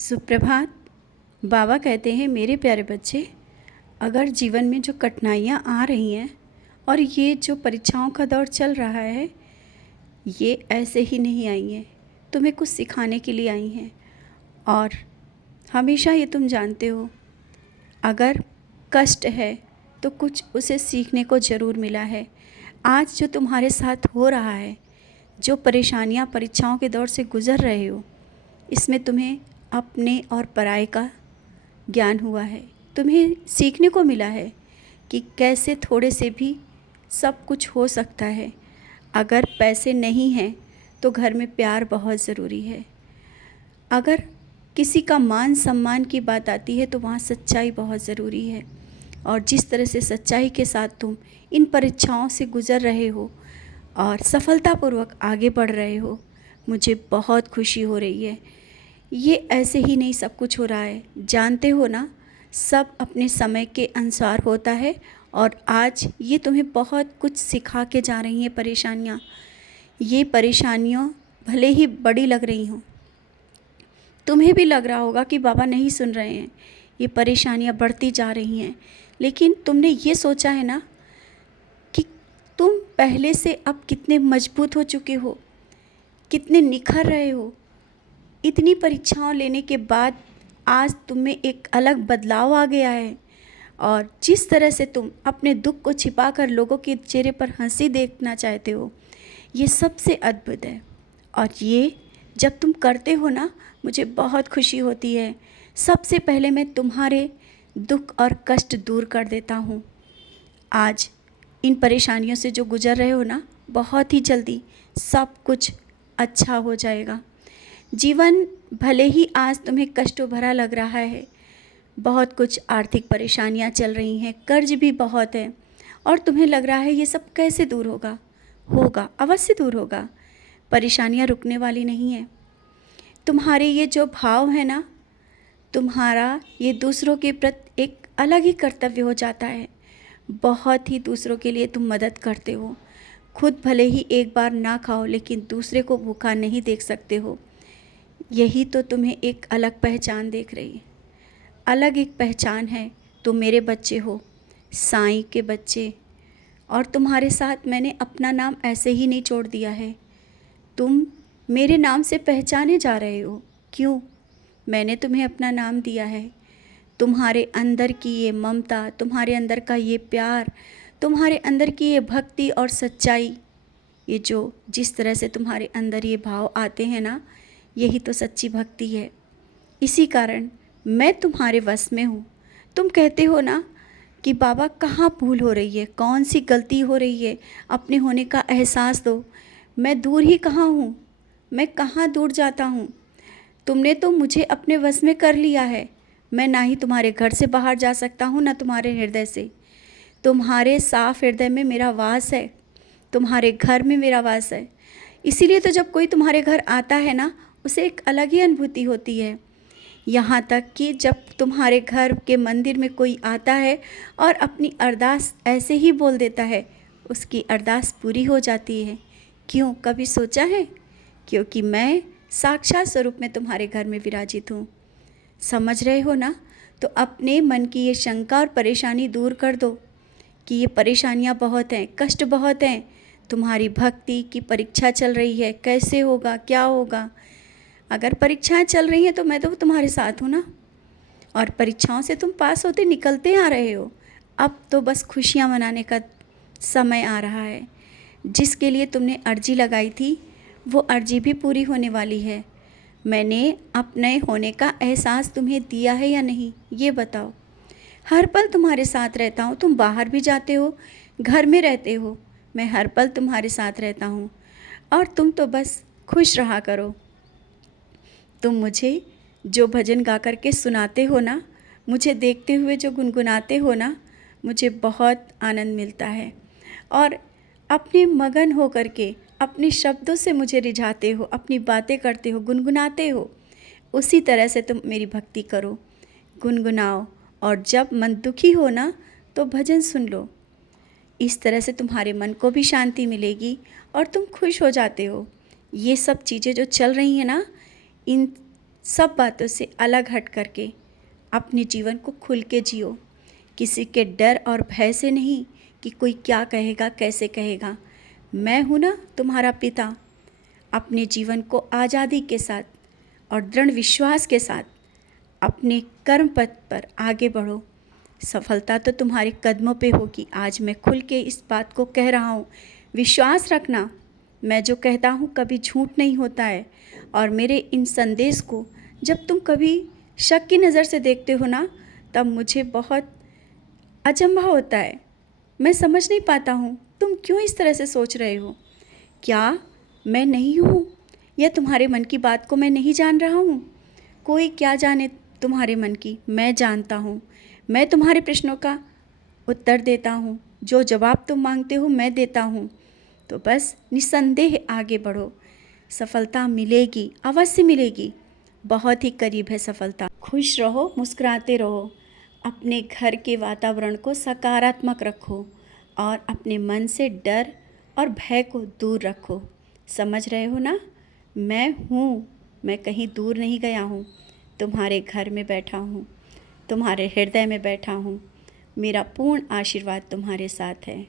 सुप्रभात। बाबा कहते हैं, मेरे प्यारे बच्चे, अगर जीवन में जो कठिनाइयाँ आ रही हैं और ये जो परीक्षाओं का दौर चल रहा है, ये ऐसे ही नहीं आई हैं, तुम्हें कुछ सिखाने के लिए आई हैं। और हमेशा ये तुम जानते हो, अगर कष्ट है तो कुछ उसे सीखने को ज़रूर मिला है। आज जो तुम्हारे साथ हो रहा है, जो परेशानियाँ परीक्षाओं के दौर से गुज़र रहे हो, इसमें तुम्हें अपने और पराये का ज्ञान हुआ है। तुम्हें सीखने को मिला है कि कैसे थोड़े से भी सब कुछ हो सकता है। अगर पैसे नहीं हैं तो घर में प्यार बहुत ज़रूरी है। अगर किसी का मान सम्मान की बात आती है तो वहाँ सच्चाई बहुत ज़रूरी है। और जिस तरह से सच्चाई के साथ तुम इन परीक्षाओं से गुज़र रहे हो और सफलतापूर्वक आगे बढ़ रहे हो, मुझे बहुत खुशी हो रही है। ये ऐसे ही नहीं सब कुछ हो रहा है, जानते हो ना, सब अपने समय के अनुसार होता है। और आज ये तुम्हें बहुत कुछ सिखा के जा रही हैं परेशानियाँ। ये परेशानियाँ भले ही बड़ी लग रही हों, तुम्हें भी लग रहा होगा कि बाबा नहीं सुन रहे हैं, ये परेशानियाँ बढ़ती जा रही हैं, लेकिन तुमने ये सोचा है ना कि तुम पहले से अब कितने मजबूत हो चुके हो, कितने निखर रहे हो। इतनी परीक्षाओं लेने के बाद आज तुम में एक अलग बदलाव आ गया है। और जिस तरह से तुम अपने दुख को छिपाकर लोगों के चेहरे पर हंसी देखना चाहते हो, ये सबसे अद्भुत है। और ये जब तुम करते हो ना, मुझे बहुत खुशी होती है। सबसे पहले मैं तुम्हारे दुख और कष्ट दूर कर देता हूँ। आज इन परेशानियों से जो गुजर रहे हो ना, बहुत ही जल्दी सब कुछ अच्छा हो जाएगा। जीवन भले ही आज तुम्हें कष्टों भरा लग रहा है, बहुत कुछ आर्थिक परेशानियां चल रही हैं, कर्ज भी बहुत है, और तुम्हें लग रहा है ये सब कैसे दूर होगा। होगा, अवश्य दूर होगा। परेशानियां रुकने वाली नहीं है। तुम्हारे ये जो भाव है ना, तुम्हारा ये दूसरों के प्रति एक अलग ही कर्तव्य हो जाता है। बहुत ही दूसरों के लिए तुम मदद करते हो। खुद भले ही एक बार ना खाओ, लेकिन दूसरे को भूखा नहीं देख सकते हो। यही तो तुम्हें एक अलग पहचान देख रही है। अलग एक पहचान है। तुम मेरे बच्चे हो, साईं के बच्चे। और तुम्हारे साथ मैंने अपना नाम ऐसे ही नहीं छोड़ दिया है। तुम मेरे नाम से पहचाने जा रहे हो। क्यों? मैंने तुम्हें अपना नाम दिया है। तुम्हारे अंदर की ये ममता, तुम्हारे अंदर का ये प्यार, तुम्हारे अंदर की ये भक्ति और सच्चाई, ये जो जिस तरह से तुम्हारे अंदर ये भाव आते हैं ना, यही तो सच्ची भक्ति है। इसी कारण मैं तुम्हारे वश में हूँ। तुम कहते हो ना कि बाबा कहाँ भूल हो रही है, कौन सी गलती हो रही है, अपने होने का एहसास दो। मैं दूर ही कहाँ हूँ, मैं कहाँ दूर जाता हूँ। तुमने तो मुझे अपने वश में कर लिया है। मैं ना ही तुम्हारे घर से बाहर जा सकता हूँ, ना तुम्हारे हृदय से। तुम्हारे साफ हृदय में मेरा वास है, तुम्हारे घर में मेरा वास है। इसीलिए तो जब कोई तुम्हारे घर आता है ना, उसे एक अलग ही अनुभूति होती है। यहाँ तक कि जब तुम्हारे घर के मंदिर में कोई आता है और अपनी अरदास ऐसे ही बोल देता है, उसकी अरदास पूरी हो जाती है। क्यों, कभी सोचा है? क्योंकि मैं साक्षात स्वरूप में तुम्हारे घर में विराजित हूँ। समझ रहे हो ना? तो अपने मन की ये शंका और परेशानी दूर कर दो कि ये परेशानियाँ बहुत हैं, कष्ट बहुत हैं। तुम्हारी भक्ति की परीक्षा चल रही है, कैसे होगा, क्या होगा। अगर परीक्षाएं चल रही हैं तो मैं तो तुम्हारे साथ हूँ ना। और परीक्षाओं से तुम पास होते निकलते आ रहे हो। अब तो बस खुशियाँ मनाने का समय आ रहा है। जिसके लिए तुमने अर्जी लगाई थी, वो अर्जी भी पूरी होने वाली है। मैंने अपने होने का एहसास तुम्हें दिया है या नहीं, ये बताओ। हर पल तुम्हारे साथ रहता हूँ। तुम बाहर भी जाते हो, घर में रहते हो, मैं हर पल तुम्हारे साथ रहता हूँ। और तुम तो बस खुश रहा करो। तुम मुझे जो भजन गा कर के सुनाते हो ना, मुझे देखते हुए जो गुनगुनाते हो ना, मुझे बहुत आनंद मिलता है। और अपने मगन हो कर के अपने शब्दों से मुझे रिझाते हो, अपनी बातें करते हो, गुनगुनाते हो। उसी तरह से तुम मेरी भक्ति करो, गुनगुनाओ। और जब मन दुखी हो ना, तो भजन सुन लो। इस तरह से तुम्हारे मन को भी शांति मिलेगी और तुम खुश हो जाते हो। ये सब चीज़ें जो चल रही हैं ना, इन सब बातों से अलग हट करके अपने जीवन को खुल के जियो। किसी के डर और भय से नहीं कि कोई क्या कहेगा, कैसे कहेगा। मैं हूँ ना तुम्हारा पिता। अपने जीवन को आज़ादी के साथ और दृढ़ विश्वास के साथ अपने कर्म पथ पर आगे बढ़ो। सफलता तो तुम्हारे कदमों पे होगी। आज मैं खुल के इस बात को कह रहा हूँ। विश्वास रखना, मैं जो कहता हूँ कभी झूठ नहीं होता है। और मेरे इन संदेश को जब तुम कभी शक की नज़र से देखते हो ना, तब मुझे बहुत अचंभा होता है। मैं समझ नहीं पाता हूँ तुम क्यों इस तरह से सोच रहे हो। क्या मैं नहीं हूँ, या तुम्हारे मन की बात को मैं नहीं जान रहा हूँ? कोई क्या जाने तुम्हारे मन की, मैं जानता हूँ। मैं तुम्हारे प्रश्नों का उत्तर देता हूँ। जो जवाब तुम मांगते हो मैं देता हूँ। तो बस निस्संदेह आगे बढ़ो। सफलता मिलेगी, अवश्य मिलेगी। बहुत ही करीब है सफलता। खुश रहो, मुस्कुराते रहो। अपने घर के वातावरण को सकारात्मक रखो और अपने मन से डर और भय को दूर रखो। समझ रहे हो ना? मैं हूँ, मैं कहीं दूर नहीं गया हूँ। तुम्हारे घर में बैठा हूँ, तुम्हारे हृदय में बैठा हूँ। मेरा पूर्ण आशीर्वाद तुम्हारे साथ है।